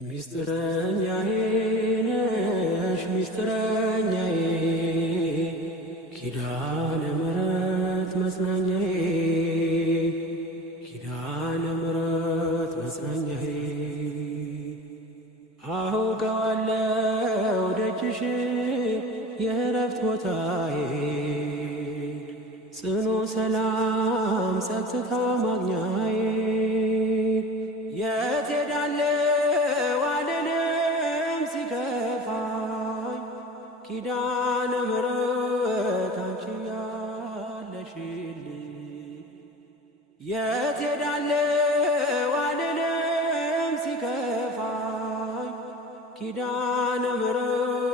ሚስጥረኛዬ ነሽ ሚስጥረኛዬ ኪዳነ ምሕረት መጽናኛዬ ኪዳነ ምሕረት መጽናኛዬ አውቀዋለሁ ደጅሽ የእረፍት ቦታዬ ጽኑ ሰላም ጸጥታ ማግኛዬ የት ሄዳለሁ አልልም ሲከፋኝ ኪዳነ ምሕረት አንቺ ያለሽልኝ የት ሄዳለሁ አልልም ሲከፋኝ ኪዳነ ምሕረት